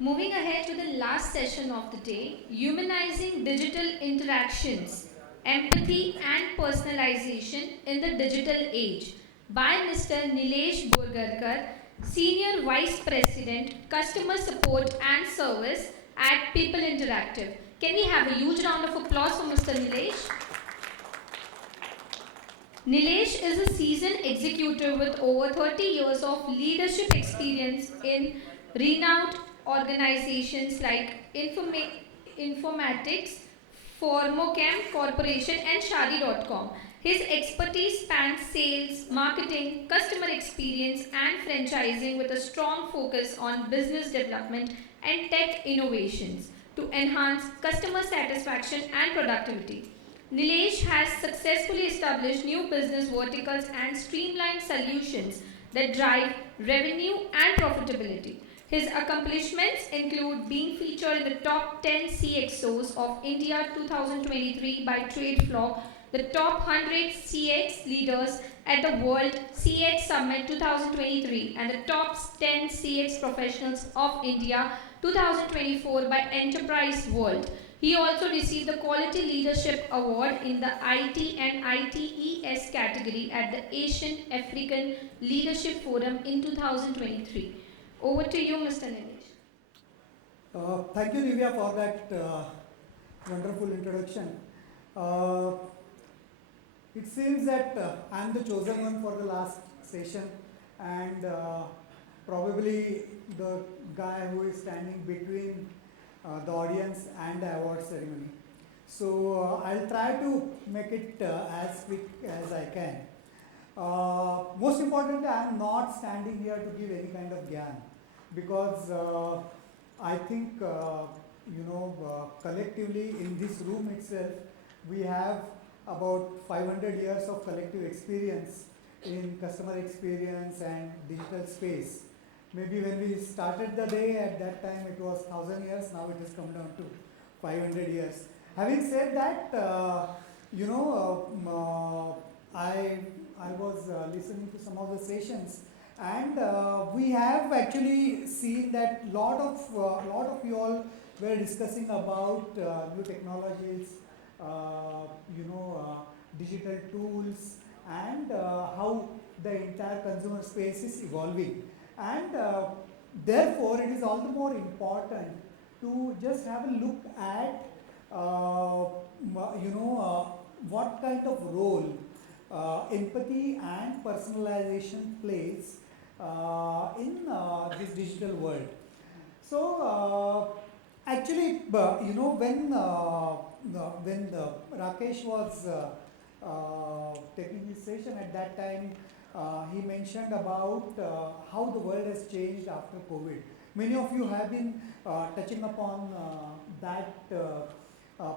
Moving ahead to the last session of the day, Humanizing Digital Interactions, Empathy and Personalization in the Digital Age by Mr. Nilesh Borgharkar, Senior Vice President, Customer Support and Service at People Interactive. Can we have a huge round of applause for Mr. Nilesh? Nilesh is a seasoned executive with over 30 years of leadership experience in renowned organizations like Informatics, Formocam Corporation, and Shadi.com. His expertise spans sales, marketing, customer experience, and franchising with a strong focus on business development and tech innovations to enhance customer satisfaction and productivity. Nilesh has successfully established new business verticals and streamlined solutions that drive revenue and profitability. His accomplishments include being featured in the top 10 CXOs of India 2023 by TradeFlock, the top 100 CX leaders at the World CX Summit 2023, and the top 10 CX professionals of India 2024 by Enterprise World. He also received the Quality Leadership Award in the IT and ITES category at the Asian African Leadership Forum in 2023. Over to you, Mr. Nilesh. Thank you, Divya, for that wonderful introduction. Uh, it seems that I am the chosen one for the last session, and probably the guy who is standing between the audience and the award ceremony. So I'll try to make it as quick as I can. Most importantly, I am not standing here to give any kind of gyan, because I think collectively in this room itself we have about 500 years of collective experience in customer experience and digital space. Maybe when we started the day at that time it was 1000 years, now it has come down to 500 years. Having said that, I was listening to some of the sessions, and we have actually seen that lot of you all were discussing about new technologies, digital tools, and how the entire consumer space is evolving. And therefore, it is all the more important to just have a look at what kind of role empathy and personalization plays in this digital world. So actually, when Rakesh was taking his session at that time, he mentioned about how the world has changed after COVID. Many of you have been touching upon that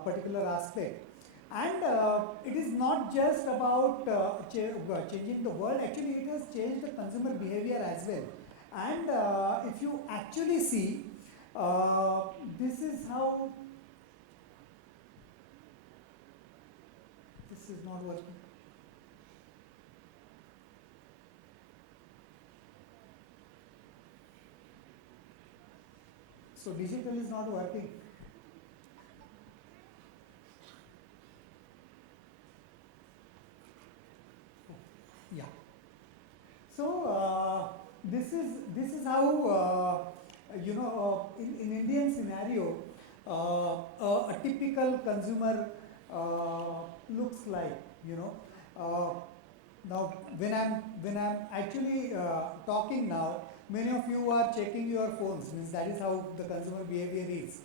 particular aspect. And it is not just about changing the world, actually it has changed the consumer behavior as well. And if you actually see, this is how, this is not working. So digital is not working. Yeah. So this is how in Indian scenario a typical consumer looks like. Now when I'm actually talking now, many of you are checking your phones. Means that is how the consumer behavior is.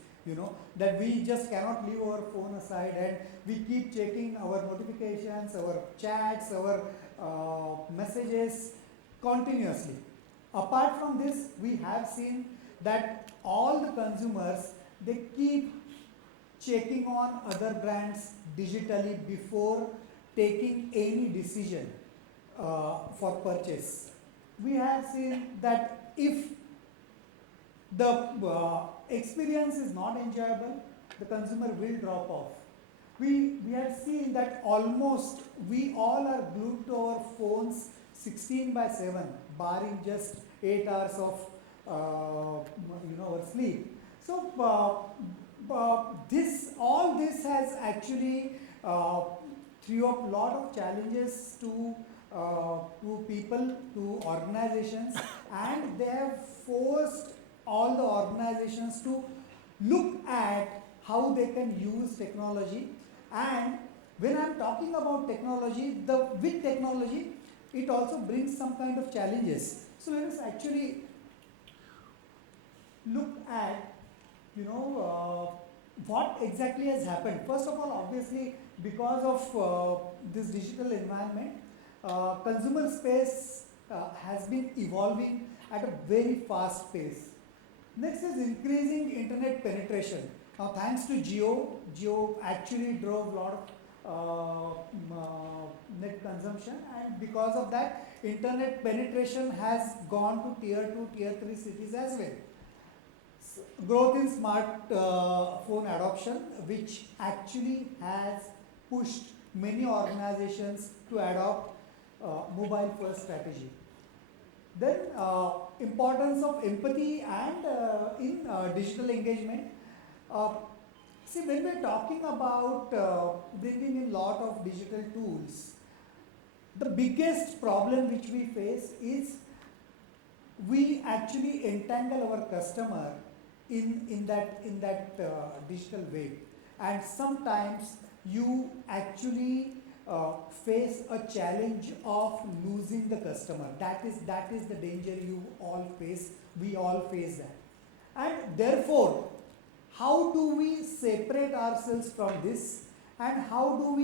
That we just cannot leave our phone aside, and we keep checking our notifications, our chats, our messages continuously. Apart from this, we have seen that all the consumers, they keep checking on other brands digitally before taking any decision for purchase. We have seen that if the experience is not enjoyable, the consumer will drop off. We have seen that almost we all are glued to our phones 16/7, barring just 8 hours of our sleep. So this all this has actually threw up a lot of challenges to people, to organizations, and they have forced all the organizations to look at how they can use technology. And when I'm talking about technology, the with technology, it also brings some kind of challenges. So let us actually look at what exactly has happened. First of all, obviously, because of this digital environment, consumer space has been evolving at a very fast pace. Next is increasing internet penetration. Now, thanks to Geo actually drove a lot of net consumption, and because of that, internet penetration has gone to tier 2, tier 3 cities as well. Growth in smart phone adoption, which actually has pushed many organizations to adopt mobile first strategy. Then importance of empathy and in digital engagement. Uh, See, when we're talking about bringing in lot of digital tools, the biggest problem which we face is we actually entangle our customer in that digital way, and sometimes you actually face a challenge of losing the customer. That is the danger you all face. We all face that, and therefore, how do we separate ourselves from this, and how do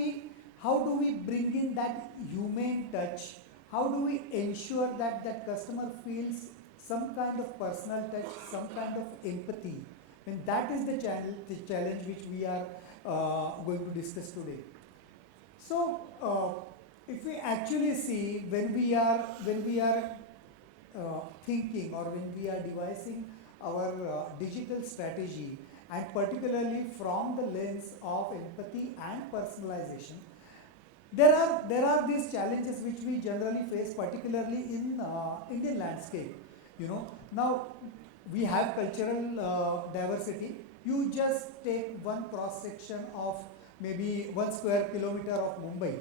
we bring in that humane touch? How do we ensure that that customer feels some kind of personal touch, some kind of empathy? And that is the challenge which we are going to discuss today. So, if we actually see, when we are thinking, or when we are devising our digital strategy, and particularly from the lens of empathy and personalization, there are these challenges which we generally face, particularly in Indian landscape. Now we have cultural diversity. You just take one cross section of maybe 1 square kilometer of Mumbai,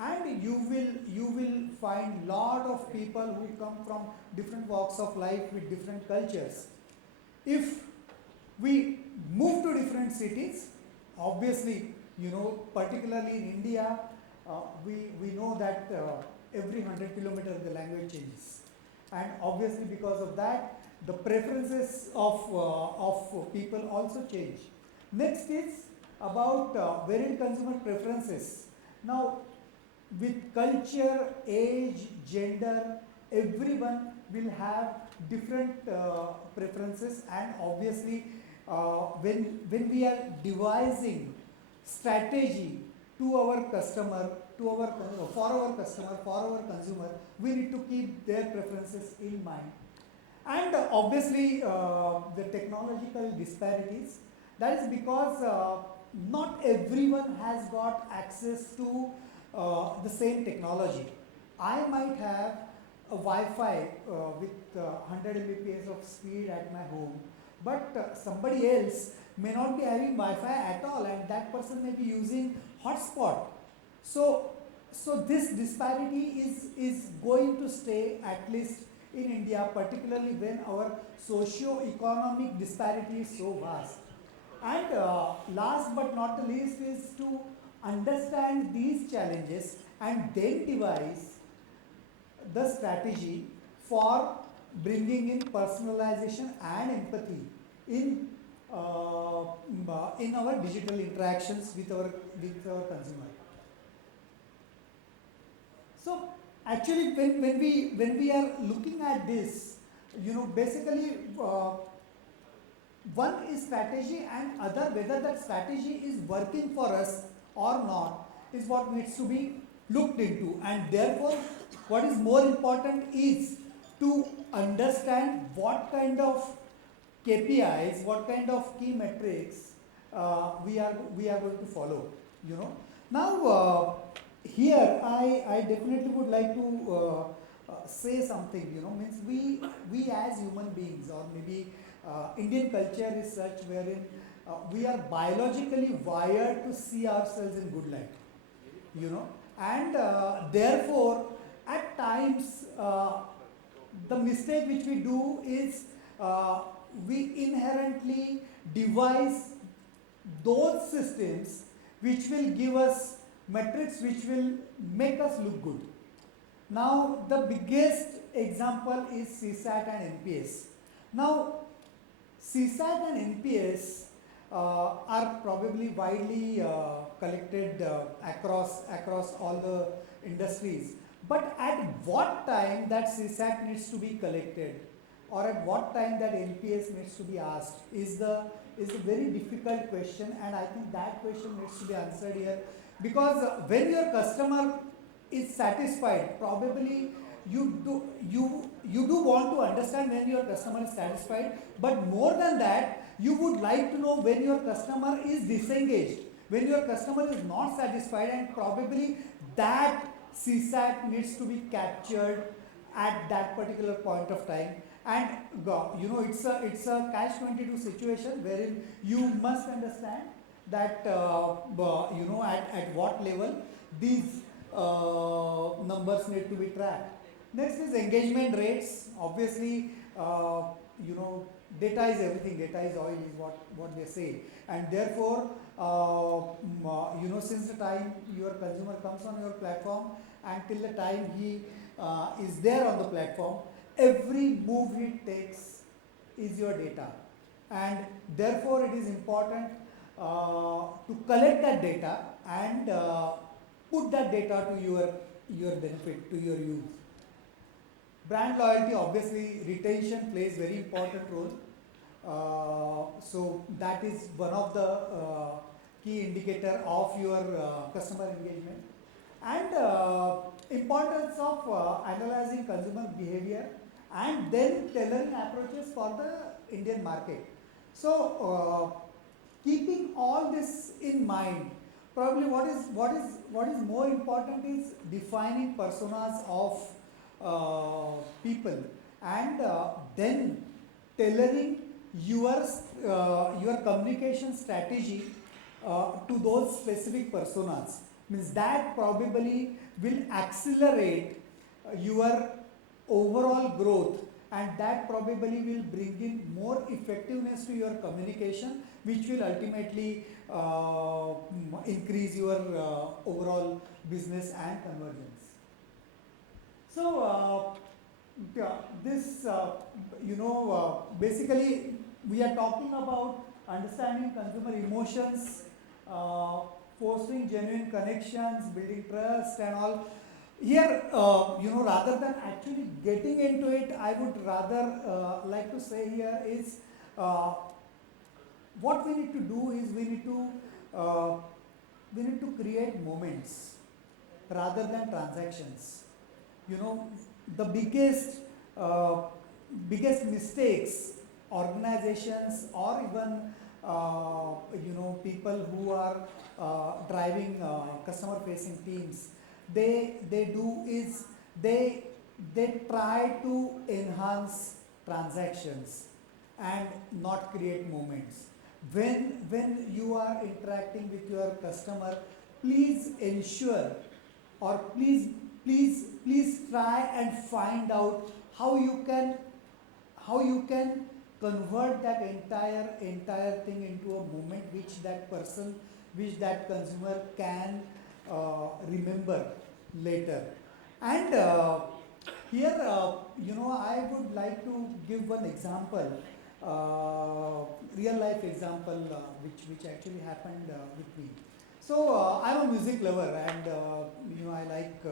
and you will find lot of people who come from different walks of life with different cultures. If we move to different cities, obviously, particularly in India, we know that every 100 kilometers the language changes, and obviously because of that, the preferences of people also change. Next is about varied consumer preferences. Now, with culture, age, gender, everyone will have different preferences, and obviously, when we are devising strategy to our customer, for our customer, for our consumer, we need to keep their preferences in mind. And obviously, the technological disparities. That is because not everyone has got access to the same technology. I might have a Wi-Fi with 100 Mbps of speed at my home, but somebody else may not be having Wi-Fi at all, and that person may be using hotspot. So, so this disparity is going to stay, at least in India, particularly when our socio-economic disparity is so vast. And last but not the least is to understand these challenges and then devise the strategy for bringing in personalization and empathy in in our digital interactions with our consumer. So actually, when we are looking at this, basically, one is strategy, and other, whether that strategy is working for us or not, is what needs to be looked into. And therefore, what is more important is to understand what kind of KPIs, what kind of key metrics we are going to follow. Now, here I definitely would like to say something, means we as human beings, or maybe Indian culture is such wherein we are biologically wired to see ourselves in good light, and therefore at times the mistake which we do is uh, we inherently devise those systems which will give us metrics which will make us look good. Now, the biggest example is CSAT and NPS. Now, CSAT and NPS are probably widely collected across all the industries. But at what time that CSAT needs to be collected, or at what time that NPS needs to be asked, is a very difficult question, and I think that question needs to be answered here, because when your customer is satisfied, probably you do want to understand when your customer is satisfied, but more than that, you would like to know when your customer is disengaged, when your customer is not satisfied, and probably that CSAT needs to be captured at that particular point of time. And it's a catch 22 situation wherein you must understand that at what level these numbers need to be tracked. Next is engagement rates. Obviously, data is everything. Data is oil, is what they say. And therefore, since the time your consumer comes on your platform until the time he is there on the platform, every move he takes is your data, and therefore it is important to collect that data and put that data to your benefit, to your use. Brand loyalty, obviously retention plays very important role. So that is one of the key indicator of your customer engagement. And importance of analyzing consumer behavior and then tailoring approaches for the Indian market. So keeping all this in mind, probably what is more important is defining personas of people, and then tailoring your communication strategy to those specific personas. Means that probably will accelerate your overall growth, and that probably will bring in more effectiveness to your communication, which will ultimately increase your overall business and convergence. So this basically we are talking about understanding consumer emotions, fostering genuine connections, building trust and all. Here, rather than actually getting into it, I would rather like to say here is what we need to do is we need to create moments rather than transactions. The uh, biggest mistakes organizations, or even people who are driving customer facing teams, they do is they try to enhance transactions and not create moments. When you are interacting with your customer, please ensure, or please try and find out how you can convert that entire thing into a moment which that consumer can remember later. And here, I would like to give one example, real life example, which actually happened with me. So I'm a music lover, and I like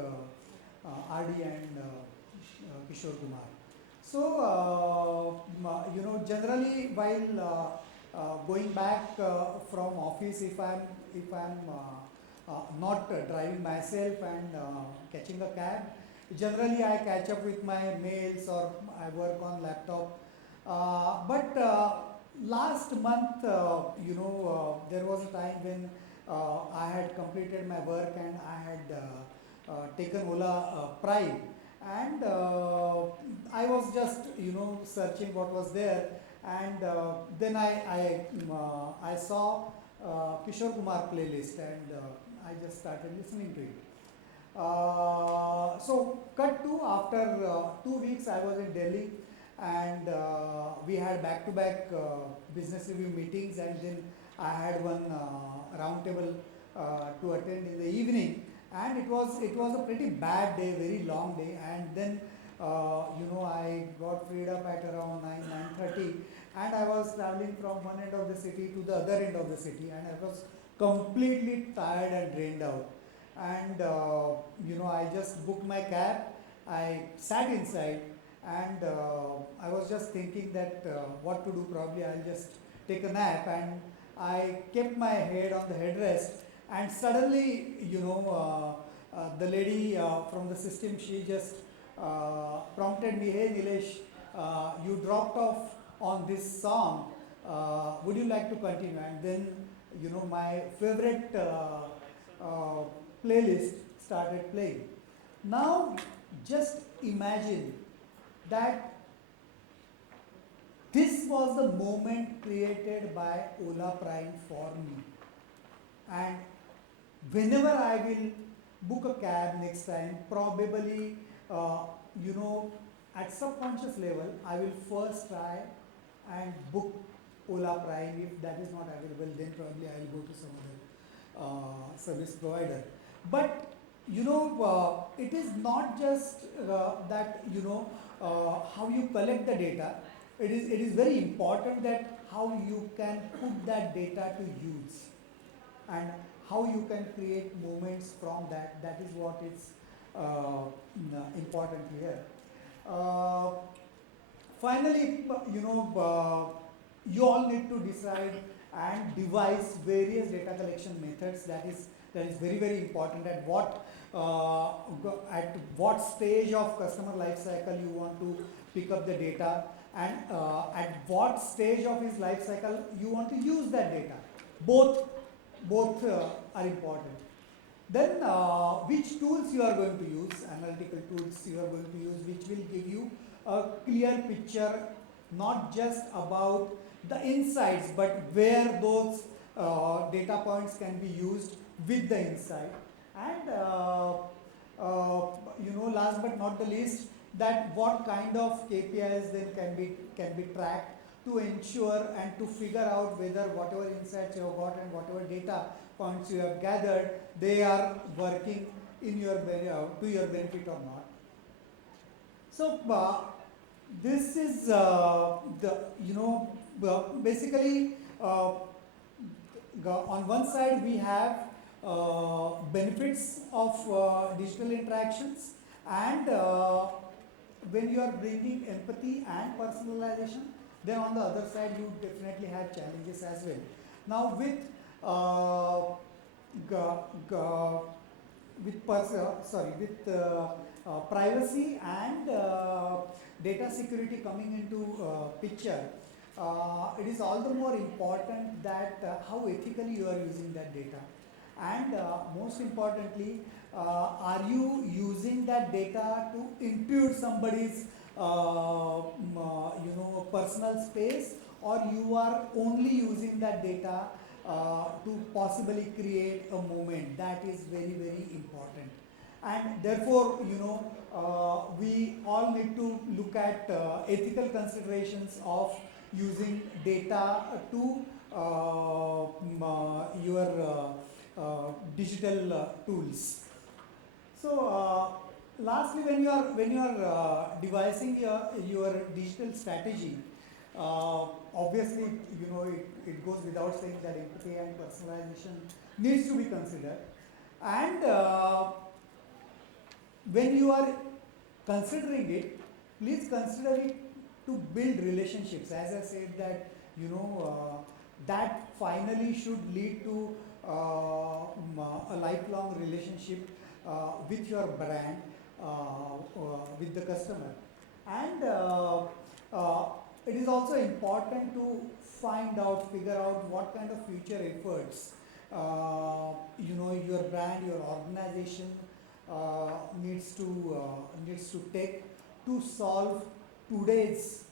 RD and Kishore Kumar. So generally while going back from office, if I'm not driving myself and catching a cab, generally I catch up with my mails or I work on laptop. But last month, there was a time when I had completed my work and I had taken Ola Prime, and I was just searching what was there, and then I saw Kishore Kumar playlist, and I just started listening to it. So cut to after 2 weeks I was in Delhi, and we had back-to-back business review meetings, and then I had one roundtable to attend in the evening, and it was a pretty bad day, very long day, and then I got freed up at around 9:30, and I was traveling from one end of the city to the other end of the city, and I was completely tired and drained out, and I just booked my cab. I sat inside, and I was just thinking that what to do. Probably I'll just take a nap, and I kept my head on the headrest, and suddenly the lady from the system, she just prompted me, "Hey Nilesh, you dropped off on this song, would you like to continue?" And then my favorite uh, playlist started playing. Now, just imagine that this was the moment created by Ola Prime for me. And whenever I will book a cab next time, probably, uh, you know, at subconscious level, I will first try and book Ola Prime. If that is not available, then probably I will go to some other service provider. But it is not just that how you collect the data. It is very important that how you can put that data to use, and how you can create moments from that. That is what is important here. Uh, Finally, you all need to decide and devise various data collection methods. That is very, very important. At what stage of customer life cycle you want to pick up the data, and at what stage of his life cycle you want to use that data. Both are important. Then which tools you are going to use, analytical tools you are going to use, which will give you a clear picture, not just about the insights, but where those data points can be used with the insight. And last but not the least, that what kind of KPIs then can be tracked to ensure and to figure out whether whatever insights you have got and whatever data points you have gathered, they are working in your to your benefit or not. So this is the basically on one side we have benefits of digital interactions, and when you are bringing empathy and personalization, then on the other side you definitely have challenges as well. Now with uh, g- g- with privacy and data security coming into picture, it is all the more important that how ethically you are using that data, and most importantly, are you using that data to intrude somebody's personal space, or you are only using that data to possibly create a moment. That is very, very important, and therefore we all need to look at ethical considerations of using data to your digital tools. So lastly, when you are devising your digital strategy, obviously it goes without saying that empathy and personalization needs to be considered, and when you are considering it, please consider it to build relationships. As I said that that finally should lead to a lifelong relationship with your brand, with the customer. And uh, it is also important to figure out what kind of future efforts your brand, your organization needs to take to solve today's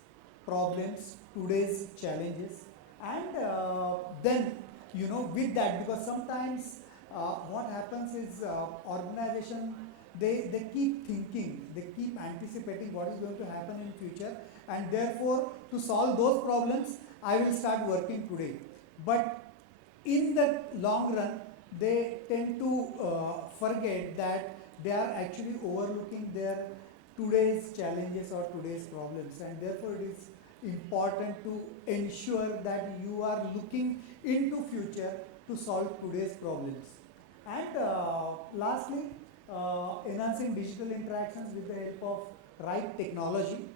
problems, today's challenges, and then with that, because sometimes what happens is organization, they keep thinking, they keep anticipating what is going to happen in future, and therefore to solve those problems I will start working today. But in the long run, they tend to forget that they are actually overlooking their today's challenges or today's problems, and therefore it is important to ensure that you are looking into future to solve today's problems. And lastly, enhancing digital interactions with the help of right technology,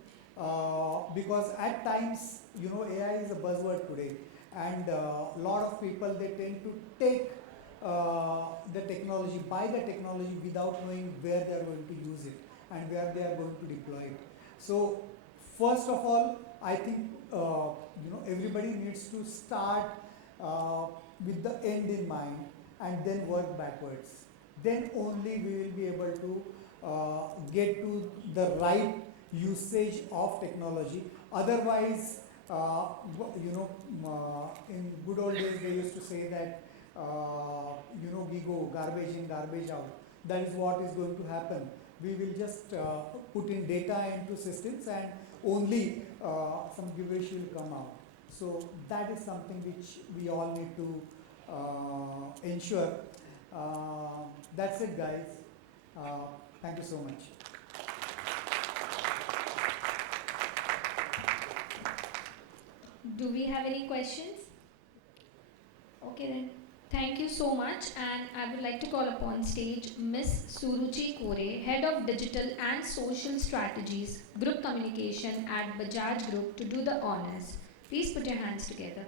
because at times AI is a buzzword today, and a lot of people, they tend to take the technology, buy the technology without knowing where they are going to use it and where they are going to deploy it. So first of all, I think everybody needs to start uh, with the end in mind and then work backwards. Then only we will be able to get to the right usage of technology. Otherwise, in good old days they used to say that we go garbage in, garbage out. That is what is going to happen. We will just put in data into systems, and only some gibberish will come out. So that is something which we all need to ensure. That's it, guys. Uh, Thank you so much. Do we have any questions? Okay then. Thank you so much, and I would like to call upon stage Miss Suruchi Kore, Head of Digital and Social Strategies, Group Communication at Bajaj Group, to do the honors. Please put your hands together.